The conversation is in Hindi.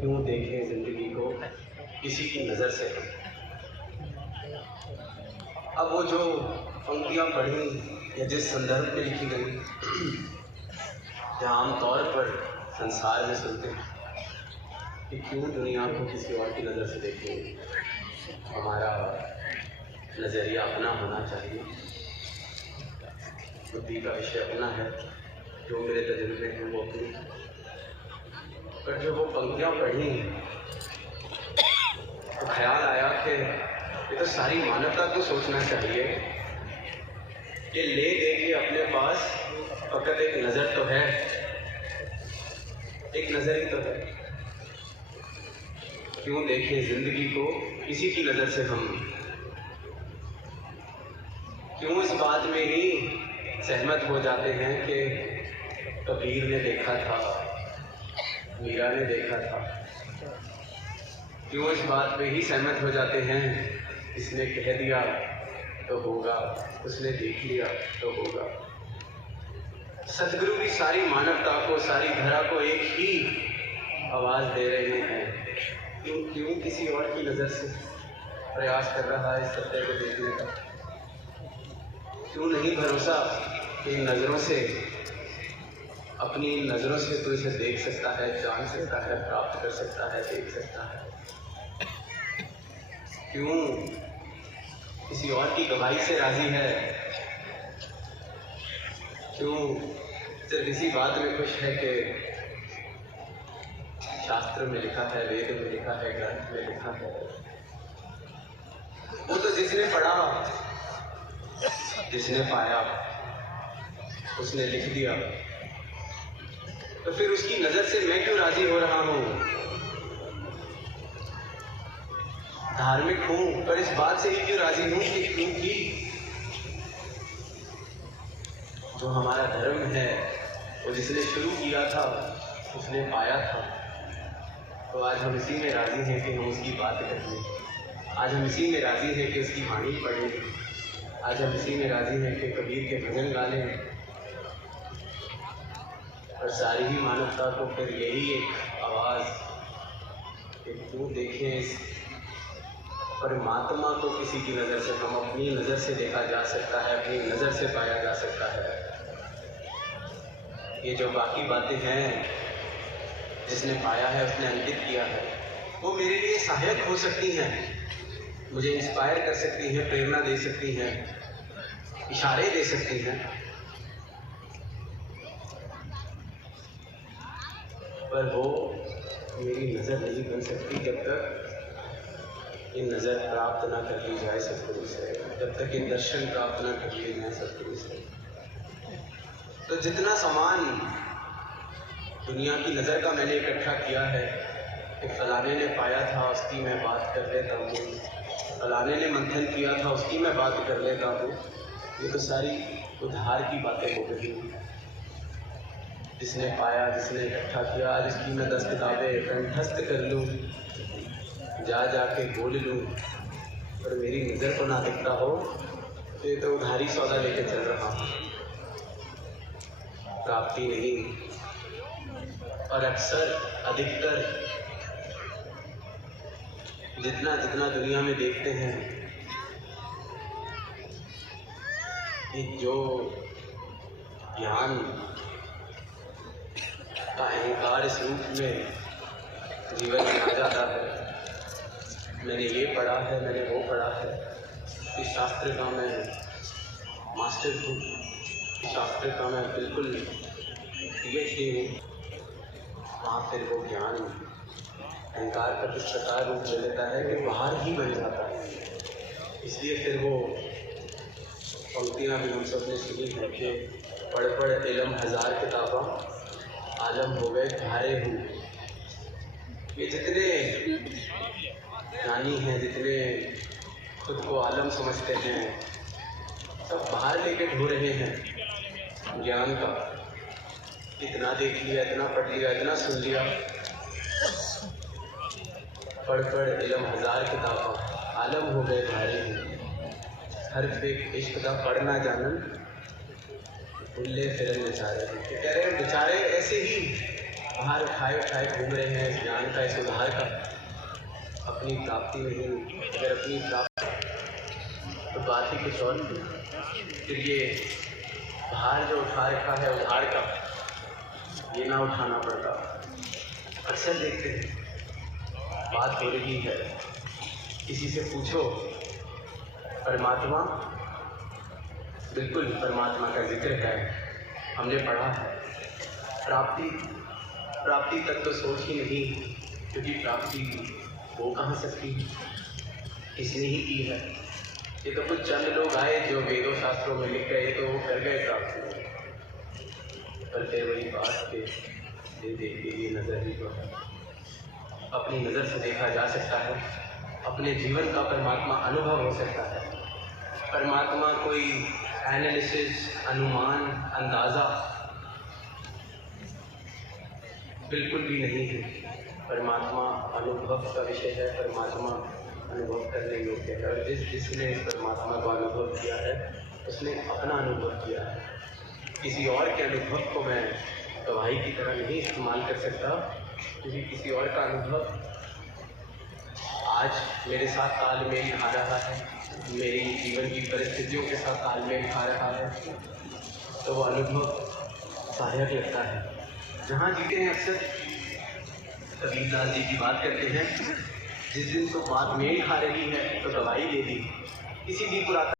क्यों देखें जिंदगी को किसी की नज़र से। अब वो जो पंक्तियाँ पढ़ी या जिस संदर्भ में लिखी गई, जहाँ आमतौर पर संसार में सुनते हैं कि क्यों दुनिया को किसी और की नज़र से देखें, हमारा नज़रिया अपना होना चाहिए, बुद्धि का विषय अपना है, जो मेरे तजुर्बे हैं वो अपनी। पर जब वो पंक्तियाँ पढ़ी तो ख्याल आया कि ये तो सारी मानवता को सोचना चाहिए कि ले दे के अपने पास फकत एक नज़र तो है, एक नज़र ही तो है। क्यों देखें जिंदगी को किसी की नज़र से हम, क्यों इस बात में ही सहमत हो जाते हैं कि कबीर ने देखा था, मीरा ने देखा था। क्यों इस बात पे ही सहमत हो जाते हैं, इसने कह दिया तो होगा, उसने देख लिया तो होगा। सतगुरु भी सारी मानवता को, सारी धरा को एक ही आवाज़ दे रहे हैं। क्यों किसी और की नज़र से प्रयास कर रहा है इस सत्य को देखने का? क्यों नहीं भरोसा कि इन नज़रों से, अपनी नज़रों से तो इसे देख सकता है, जान सकता है, प्राप्त कर सकता है, देख सकता है? क्यों किसी और की गवाही से राजी है? क्यों सिर्फ इसी बात में खुश है कि शास्त्र में लिखा है, वेद में लिखा है, ग्रंथ में लिखा है? वो तो जिसने पढ़ा, जिसने पाया, उसने लिख दिया। तो फिर उसकी नज़र से मैं क्यों राजी हो रहा हूँ? धार्मिक हूँ पर इस बात से ही क्यों राजी हूँ कि क्योंकि जो हमारा धर्म है वो जिसने शुरू किया था उसने पाया था। तो आज हम इसी में राजी हैं कि हम उसकी बात करें। आज हम इसी में राजी हैं कि उसकी वाणी पढ़ें। आज हम इसी में राजी हैं कि कबीर के भजन गा लें। और सारी ही मानवता को फिर यही एक आवाज़ कि क्यों देखें इस परमात्मा को किसी की नज़र से। हम अपनी नज़र से देखा जा सकता है, अपनी नज़र से पाया जा सकता है। ये जो बाकी बातें हैं जिसने पाया है, उसने अंकित किया है, वो मेरे लिए सहायक हो सकती हैं, मुझे इंस्पायर कर सकती हैं, प्रेरणा दे सकती हैं, इशारे दे सकती हैं। पर वो मेरी नज़र नहीं बन सकती जब तक ये नज़र प्राप्त ना कर ली जाए सतगुरु से, जब तक ये दर्शन प्राप्त ना कर लिए जाए सतगुरु से। तो जितना सामान दुनिया की नज़र का मैंने इकट्ठा किया है कि फलाने ने पाया था उसकी मैं बात कर लेता हूँ, फलाने ने मंथन किया था उसकी मैं बात कर लेता हूँ, ये तो सारी उधार की बातें हो गई। जिसने पाया, जिसने इकट्ठा किया, आज इसकी मैं 10 किताबें कंठस्थ कर लूँ, जा के बोल लूँ, पर मेरी नज़र को ना दिखता हो तो ये तो उधारी सौदा लेके चल रहा हूँ, प्राप्ति नहीं। और अक्सर अधिकतर जितना जितना दुनिया में देखते हैं, ये जो ज्ञान का अहंकार इस रूप में जीवन में आ जाता है। मैंने ये पढ़ा है, मैंने वो पढ़ा है, इस शास्त्र का मैं मास्टर हूँ, इस शास्त्र का मैं बिल्कुल PhD हूँ। वहाँ फिर वो ज्ञान अहंकार का किस प्रकार रूप ले लेता है कि बाहर ही बन जाता है। इसलिए फिर वो पंक्तियाँ भी हम सब ने सुनी है कि पढ़ पढ़ इल्म हज़ार किताबा, आलम हो गए भारे हूँ। ये जितने ज्ञानी हैं, जितने खुद को आलम समझते हैं, सब बाहर लेके ढो रहे हैं ज्ञान का। इतना देख लिया, इतना पढ़ लिया, इतना सुन लिया, पढ़ पढ़ इल्म हज़ार किताबा, आलम हो गए भारे हूँ। हर फेक इश्क का पढ़ना जानन, भूले फिर बेचारे। कह रहे हैं बेचारे ऐसे ही बाहर उठाए उठाए घूम रहे हैं इस ज्ञान का, इस उधार का, अपनी प्राप्ति नहीं। अगर अपनी प्राप्ति तो बात ही कुछ और थी। फिर ये भार जो उठा रखा है उधार का, ये ना उठाना पड़ता। अक्सर देखते हैं बात हो रही है, किसी से पूछो परमात्मा, बिल्कुल परमात्मा का जिक्र है, हमने पढ़ा है। प्राप्ति तक तो सोच ही नहीं, क्योंकि प्राप्ति हो कहाँ सकती है, किसने ही की है। ये तो कुछ चंद लोग आए जो वेदों शास्त्रों में लिख गए, तो वो कर गए प्राप्ति। पर फिर वही बात के देख के ये नज़र ही तो है। अपनी नज़र से देखा जा सकता है, अपने जीवन का परमात्मा अनुभव हो सकता है। परमात्मा कोई एनालिसिस, अनुमान, अंदाज़ा बिल्कुल भी नहीं है। परमात्मा अनुभव का विषय है, परमात्मा अनुभव करने योग्य है। और जिसने इस परमात्मा को अनुभव किया है उसने अपना अनुभव किया है। किसी और के अनुभव को मैं गवाही की तरह नहीं इस्तेमाल कर सकता, क्योंकि किसी और का अनुभव आज मेरे साथ तालमेल खा रहा है, मेरी जीवन की परिस्थितियों के साथ तालमेल खा रहा है, तो वो अनुभव सहायक लगता है। जहाँ जीते हैं अक्सर कबीरदास जी की बात करते हैं, जिस दिन तो बात मेल खा रही है तो दवाई ले दी। किसी भी पुरातन